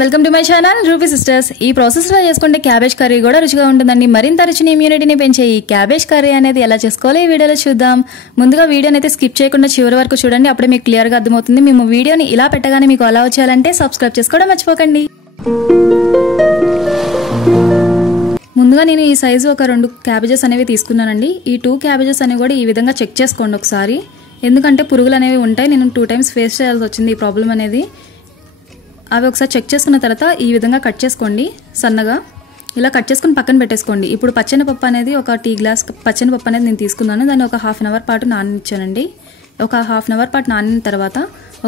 Welcome to my channel rupee sisters. ఈ process లో చేసుకుంటే క్యాబేజ్ కర్రీ కూడా రుచిగా ఉంటుందండి. మరింత రుచిని ఇమ్యూనిటీని పెంచే ఈ క్యాబేజ్ కర్రీ అనేది ఎలా చేసుకోవాలో ఈ వీడియోలో చూద్దాం. ముందుగా వీడియోని అయితే స్కిప్ చేయకుండా చివరి వరకు చూడండి, అప్పుడే మీకు క్లియర్ గా అర్థమవుతుంది. మేము వీడియోని ఇలా పెట్టగానే మీకు అలా వచ్చేయాలంటే సబ్స్క్రైబ్ చేసుకోవడం మర్చిపోకండి. ముందుగా నేను ఈ సైజు ఒక 2 క్యాబేజెస్ అనేవి తీసుకున్నానండి. ఈ 2 క్యాబేజెస్ అనేవి కూడా ఈ విధంగా చెక్ చేసుకోండి ఒకసారి, ఎందుకంటే పురుగులు అనేవి ఉంటాయి. నేను 2 టైమ్స్ ఫేస్ చేయాల్సి వచ్చింది ఈ ప్రాబ్లం అనేది. అవి ఒకసారి చెక్ చేసుకున్న తర్వాత ఈ విధంగా కట్ చేసుకోండి సన్నగా. ఇలా కట్ చేసుకుని పక్కన పెట్టేసుకోండి. ఇప్పుడు పచ్చెనపప్పు అనేది ఒక టీ గ్లాస్ పచ్చెనపప్పు అనేది నేను తీసుకున్నాను. దాన్ని ఒక హాఫ్ అన్ అవర్ పాటు నాననిచ్చానండి. ఒక హాఫ్ అన్ అవర్ పాటు నానిన తర్వాత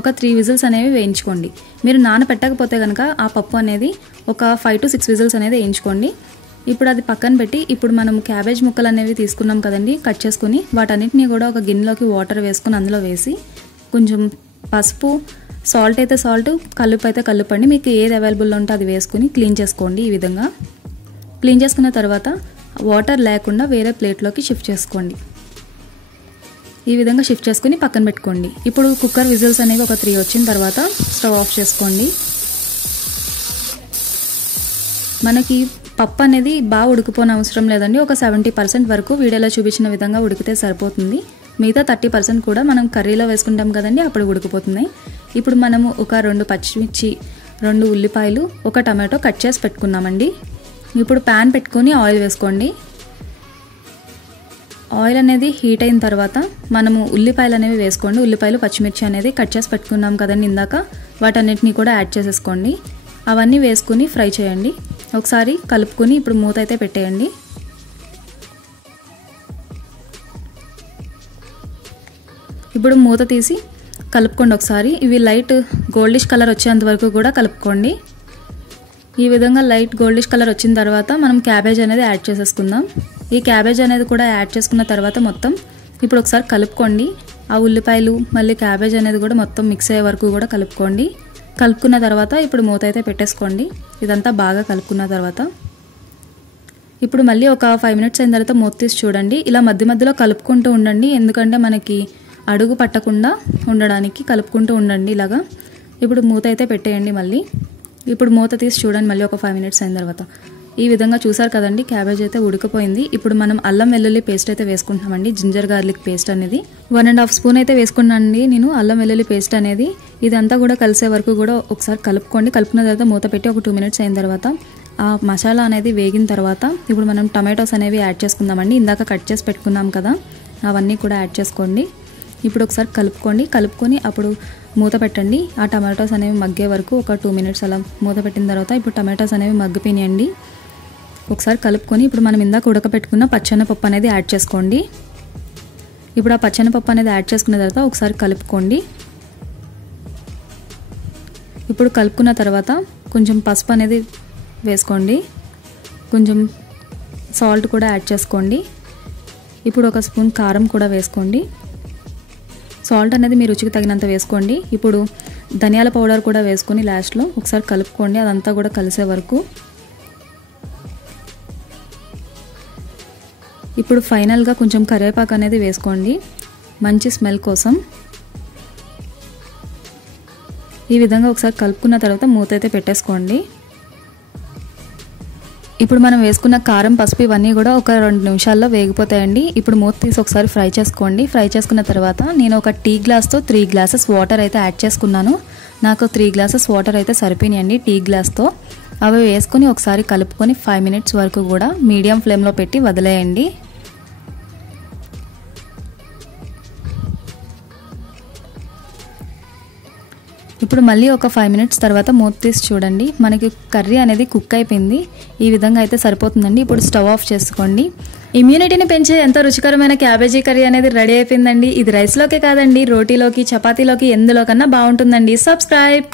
ఒక 3 విజిల్స్ అనేవి వేయించుకోండి. మీరు నానపెట్టకపోతే కనుక ఆ పప్పు అనేది ఒక 5 to 6 విజిల్స్ అనేది వేయించుకోండి. ఇప్పుడు అది పక్కన పెట్టి ఇప్పుడు మనం క్యాబేజ్ ముక్కలు అనేవి తీసుకున్నాం కదండి, కట్ చేసుకుని వాటన్నిటిని కూడా ఒక గిన్నెలోకి వాటర్ వేసుకుని అందులో వేసి కొంచెం పసుపు, సాల్ట్ అయితే సాల్ట్, కల్లుపు అయితే కల్లుపండి, మీకు ఏది అవైలబుల్లో ఉంటే అది వేసుకుని క్లీన్ చేసుకోండి. ఈ విధంగా క్లీన్ చేసుకున్న తర్వాత వాటర్ లేకుండా వేరే ప్లేట్లోకి షిఫ్ట్ చేసుకోండి. ఈ విధంగా షిఫ్ట్ చేసుకుని పక్కన పెట్టుకోండి. ఇప్పుడు కుక్కర్ విజిల్స్ అనేవి ఒక 3 వచ్చిన తర్వాత స్టవ్ ఆఫ్ చేసుకోండి. మనకి పప్పు అనేది బాగా ఉడికిపోని అవసరం లేదండి. ఒక 70% వరకు వీడియోలో చూపించిన విధంగా ఉడికితే సరిపోతుంది. మిగతా 30% కూడా మనం కర్రీలో వేసుకుంటాం కదండి, అప్పుడు ఉడికిపోతుంది. ఇప్పుడు మనము ఒక 2 పచ్చిమిర్చి, 2 ఉల్లిపాయలు, 1 టమాటో కట్ చేసి పెట్టుకున్నామండి. ఇప్పుడు ప్యాన్ పెట్టుకొని ఆయిల్ వేసుకోండి. ఆయిల్ అనేది హీట్ అయిన తర్వాత మనము ఉల్లిపాయలు అనేవి వేసుకోండి. ఉల్లిపాయలు, పచ్చిమిర్చి అనేది కట్ చేసి పెట్టుకున్నాం కదండి ఇందాక, వాటన్నిటిని కూడా యాడ్ చేసేసుకోండి. అవన్నీ వేసుకుని ఫ్రై చేయండి. ఒకసారి కలుపుకొని ఇప్పుడు మూత అయితే పెట్టేయండి. ఇప్పుడు మూత తీసి కలుపుకోండి ఒకసారి. ఇవి లైట్ గోల్డిష్ కలర్ వచ్చేంత వరకు కూడా కలుపుకోండి. ఈ విధంగా లైట్ గోల్డిష్ కలర్ వచ్చిన తర్వాత మనం క్యాబేజ్ అనేది యాడ్ చేసేసుకుందాం. ఈ క్యాబేజ్ అనేది కూడా యాడ్ చేసుకున్న తర్వాత మొత్తం ఇప్పుడు ఒకసారి కలుపుకోండి. ఆ ఉల్లిపాయలు మళ్ళీ క్యాబేజ్ అనేది కూడా మొత్తం మిక్స్ అయ్యే వరకు కూడా కలుపుకోండి. కలుపుకున్న తర్వాత ఇప్పుడు మూత అయితే పెట్టేసుకోండి. ఇదంతా బాగా కలుపుకున్న తర్వాత ఇప్పుడు మళ్ళీ ఒక 5 మినిట్స్ అయిన తర్వాత మూత తీసి చూడండి. ఇలా మధ్య మధ్యలో కలుపుకుంటూ ఉండండి, ఎందుకంటే మనకి అడుగు పట్టకుండా ఉండడానికి కలుపుకుంటూ ఉండండి ఇలాగా. ఇప్పుడు మూత అయితే పెట్టేయండి మళ్ళీ. ఇప్పుడు మూత తీసి చూడండి మళ్ళీ ఒక 5 మినిట్స్ అయిన తర్వాత. ఈ విధంగా చూసారు కదండి, క్యాబేజ్ అయితే ఉడికిపోయింది. ఇప్పుడు మనం అల్లం వెల్లుల్లి పేస్ట్ అయితే వేసుకుంటామండి. జింజర్ గార్లిక్ పేస్ట్ అనేది 1.5 స్పూన్ అయితే వేసుకున్నానండి నేను అల్లం వెల్లుల్లి పేస్ట్ అనేది. ఇదంతా కూడా కలిసే వరకు కూడా ఒకసారి కలుపుకోండి. కలుపుకున్న తర్వాత మూత పెట్టి ఒక 2 మినిట్స్ అయిన తర్వాత ఆ మసాలా అనేది వేగిన తర్వాత ఇప్పుడు మనం టమాటోస్ అనేవి యాడ్ చేసుకుందామండి. ఇందాక కట్ చేసి పెట్టుకున్నాం కదా, అవన్నీ కూడా యాడ్ చేసుకోండి. ఇప్పుడు ఒకసారి కలుపుకోండి. కలుపుకొని అప్పుడు మూత పెట్టండి. ఆ టమాటోస్ అనేవి మగ్గే వరకు ఒక 2 మినిట్స్ అలా మూత పెట్టిన తర్వాత ఇప్పుడు టమాటోస్ అనేవి మగ్గిపోయినాయండి. ఒకసారి కలుపుకొని ఇప్పుడు మనం ఇందాక ఉడకపెట్టుకున్న పచ్చెనపప్పు అనేది యాడ్ చేసుకోండి. ఇప్పుడు ఆ పచ్చెనపప్పు అనేది యాడ్ చేసుకున్న తర్వాత ఒకసారి కలుపుకోండి. ఇప్పుడు కలుపుకున్న తర్వాత కొంచెం పసుపు అనేది వేసుకోండి, కొంచెం సాల్ట్ కూడా యాడ్ చేసుకోండి. ఇప్పుడు 1 స్పూన్ కారం కూడా వేసుకోండి. సాల్ట్ అనేది మీ రుచికి తగినంత వేసుకోండి. ఇప్పుడు ధనియాల పౌడర్ కూడా వేసుకొని లాస్ట్లో ఒకసారి కలుపుకోండి, అదంతా కూడా కలిసే వరకు. ఇప్పుడు ఫైనల్గా కొంచెం కరివేపాకు అనేది వేసుకోండి మంచి స్మెల్ కోసం. ఈ విధంగా ఒకసారి కలుపుకున్న తర్వాత మూత అయితే పెట్టేసుకోండి. ఇప్పుడు మనం వేసుకున్న కారం, పసుపు ఇవన్నీ కూడా ఒక 2 నిమిషాల్లో వేగిపోతాయండి. ఇప్పుడు మూత తీసి ఒకసారి ఫ్రై చేసుకోండి. ఫ్రై చేసుకున్న తర్వాత నేను ఒక టీ గ్లాస్తో 3 గ్లాసెస్ వాటర్ అయితే యాడ్ చేసుకున్నాను. నాకు 3 గ్లాసెస్ వాటర్ అయితే సరిపోయినాయండి టీ గ్లాస్తో. అవి వేసుకొని ఒకసారి కలుపుకొని 5 మినిట్స్ వరకు కూడా మీడియం ఫ్లేమ్లో పెట్టి వదిలేయండి. ఇప్పుడు మళ్ళీ ఒక 5 మినిట్స్ తర్వాత మూత తీసి చూడండి, మనకి కర్రీ అనేది కుక్ అయిపోయింది. ఈ విధంగా అయితే సరిపోతుందండి. ఇప్పుడు స్టవ్ ఆఫ్ చేసుకోండి. ఇమ్యూనిటీని పెంచే ఎంతో రుచికరమైన క్యాబేజీ కర్రీ అనేది రెడీ అయిపోయిందండి. ఇది రైస్లోకే కాదండి, రోటీలోకి, చపాతీలోకి, ఎందులోకన్నా బాగుంటుందండి. సబ్స్క్రైబ్.